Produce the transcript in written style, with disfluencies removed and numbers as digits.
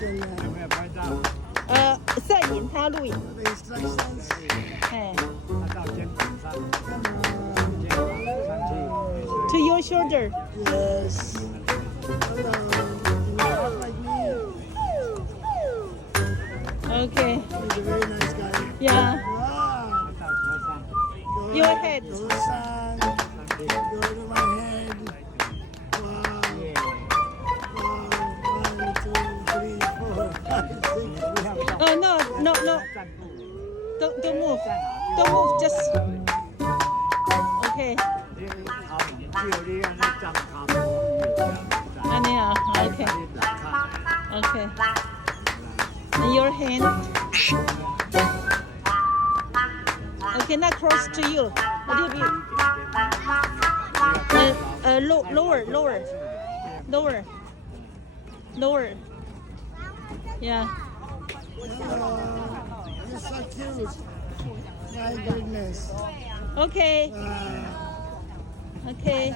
摄影，他录影。 The instructions. 哎到肩膀上， ，to your shoulder。 Yes. Hello. Can you walk like me? Okay. He's a very nice guy. Yeah. Wow. 到头上， Go Your ahead. head. Go sun. Go to my head. Wow. 耶， Wow. 1, 2, 3, 4, 5, 6. 不要动， Oh no no no. 站步， Don't move. 站好， Don't move. Just. Okay. 你好，只有你安尼站卡步，安尼啊。Okay. 你打卡， Okay. And your hand. Okay, now cross to you. A little bit. Lower. Yeah. You're so cute. My goodness. Okay. Wow. Okay.